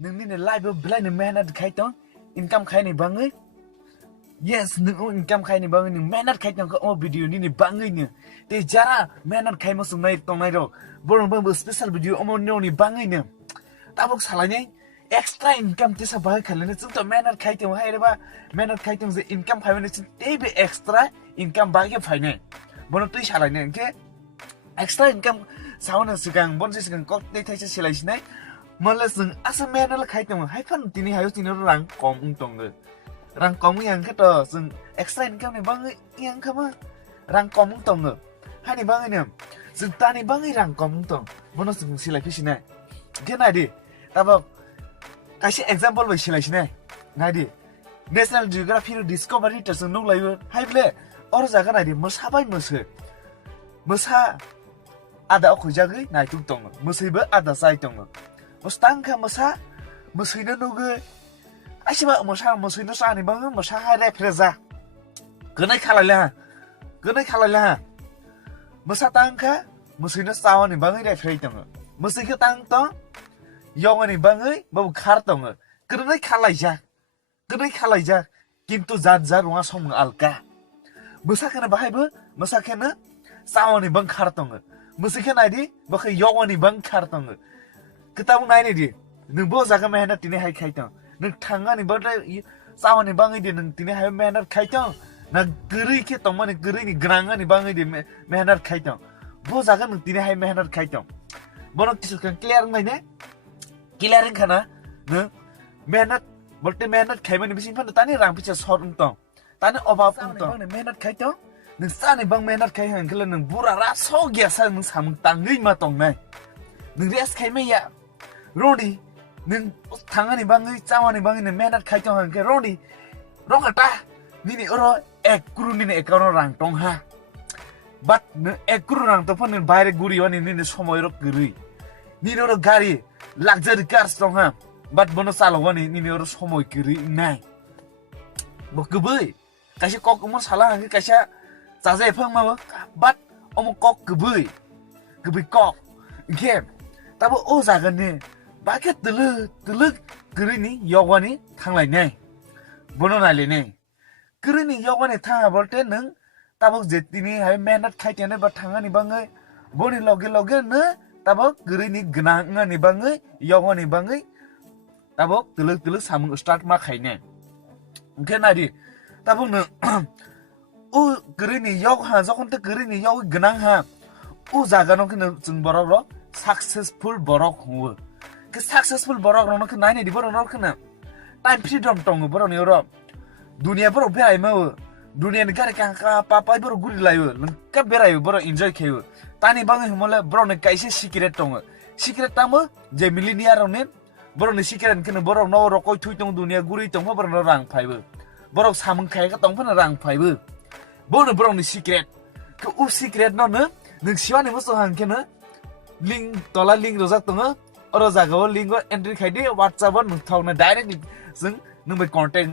หนึ่งนี่เนี่ยไล่เบอร์ไล่หนึ่งแม่นัดใครต้องอินกัมใครในบางเอ้ย yes หนึ่งอินกัมใครในบางหนึ่งแม่นัดใครต้องก็วิดีโอนี่ในบางเอ้ยเนี่ยแต่จ้าแม่นัดใครมาส่งในตรงไหนเราบริเวณ special video โน่นในบางเอ้ยเนี่ยตาบอกสลายเนี่ย extra income ที่สบายขันเลยนะซึ่งตัวแม่นัดใครต้องให้ได้ป่ะแม่นัดใครต้องจะ income ภายในซึ่งได้ไป extra income บางแค่ภายในบนตัวสลายเนี่ยแค่ extra income สาวนั่นสิ่งบนสิ่งก็ได้ใช้สลายใช่ไหมมันเลยซึ่งอาสแม่นั่นละใครต้องให้พันทีนี้ให้ยุตินี้รังกองตรงเลยรังกองยังแค่ตัวซึ่ง extra income ในบางเอ้ยยังเข้ามารังกองตรงเลยให้ในบางเอ้ยเนี่ยซึ่งตาในบางเอ้ยรังกองตรงบนสิ่งสลายพี่ชินะแค่ไหนดิแต่บอกใครใช้ example ไปสลายใช่ไหมไงดิ National Geography ดู Discovery แต่ซึ่งน้องเลยให้เปล่าอรจากไหนดิมือซาไปมือซาอาดาคุยจักรไหนตุ้งตรงมือซีเบออาดาใส่ตรงมือตั้งค่ะมือซีนั่นดูกไอ้ชิบะมือซีนั่นซานี่บางมือซาให้ได้เพลซ่าก็ได้ขนาดเลยฮะมือซาตั้งค่ะมือซีนั่นสาวนี่บางได้เพลตรงมือซีก็ตั้งตรงยองนี่บางบางขาดตรงก็ได้ขนาดจ้ะกินตัวจัดรัวสมอัลกามือซาแค่ไหนBahaiมือซาแค่ไหนสาวนี่บางขาดตรงมือซีแค่ไหนดิบางทียองนี่บางขาดตรงก็ตั้งไหนนี่ดิหนึ่งบ่จากแม่นัดที่นี่ให้ใครตั้งหนึ่งทางนี่บ่ได้สาวนี่บางดิหนึ่งที่นี่ให้แม่นัดใครตั้งนั่งกรีแค่ตรงมันกรีนี่กลางนี่บางดิแม่นัดใครตั้งบ่จากหนึ่งที่นี่ให้แม่นัดใครตั้งบ่ต้องคิดกันเคลียร์ไหมเนี่ยเคลียร์ขนาดนึงแม่นัดบทแม่นัดใครมันไม่ใช่พันธุ์ตานี่รังพิจารณาสอดตรงตานี่อบอาตรงแม่นัดใครตั้งหนึ่งสาวนี่บางแม่นัดใครหันกันเลยหนึ่งบุระรักโซ่เกียร์สันหนึ่งสามตังนี่มาตรงไหนหนึ่งเรียกใครไม่ยากรู้ดิหนึ่งทางนี้บางเจ้านี่บางนี่แม่นัดใครจังหันแค่รู้ดิร้องกันตานี่เราเอกกรุนี่เอกเรารังตรงฮะบัดเนี่ยเอกกรุรังตัวพันนี่บายเรกุริวันนี่สมัยเรากรีนี่เราการีluxury carsตรงฮะบัดบนสาลวันนี่เราสมัยกรีไงบอกกบุยกระชากกมันสาลหันกระชากจ่าเจ้เพิ่งมาบัดอมกกบุยกเข้มแต่ว่าโอ้จากกันเนี่ยบ้าแค่ตลึกกรีนี่ยกวันนี้ทางไหนเนี่ยบนอะไรเนี่ยกรีนี่ยกวันนี้ทางบนเต้นหนึ่งแต่ว่าเจ็ดที่นี่ให้แม่นัดใครเจอเนี่ยบัดทางนี้บางเอ้ยบนนี้ลอกเนอะแต่ว่ากรีนี่กนังนี่บางเอ้ยยกวันนี้บางเอ้ยแต่ว่าตลึกสามึงสตาร์ทมาใครเนี่ยแค่ไหนดิแต่ว่าเนี่ยโอ้กรีนี่ยกหาจากคนที่กรีนี่ยกกนังหาโอ้จากกันน้องคือจึงบอกเรา successful บอกหัวคือ successful บอกเราคือไหนเนี่ยดิบอกเราคือเนี่ย time freedom ตรงบอกเราเนี่ยเราดุนยาบอกเบรย์มาดุนยาเนี่ยการแข่งป้าบอกกุลีไล่นั่งกับเบรย์บอก enjoy แค่ตอนนี้บางทีมันเลยบอกเนี่ยใครเชื่อ secret ตรง secret ตามเจมิลเลนียร์เราเนี่ยบอกเนี่ย secret คือเนี่ยบอกเราเราคอยทุยตรงดุนยากุลีตรงบอกเรารังไฟบอกสามังใครก็ตรงพันรังไฟบอกเนี่ย secret คืออุ secret นั่นเนี่ยหนึ่งชีวะเนี่ยมันส่งหันแค่เนี่ยลิงก์ตัวละลิงก์รู้จักตรงอ่ะเราจากว่าลิงก์ว่า entry ใครดี WhatsApp ว่าหนึ่งทางเนี่ย directly ซึ่งหนึ่งไป contact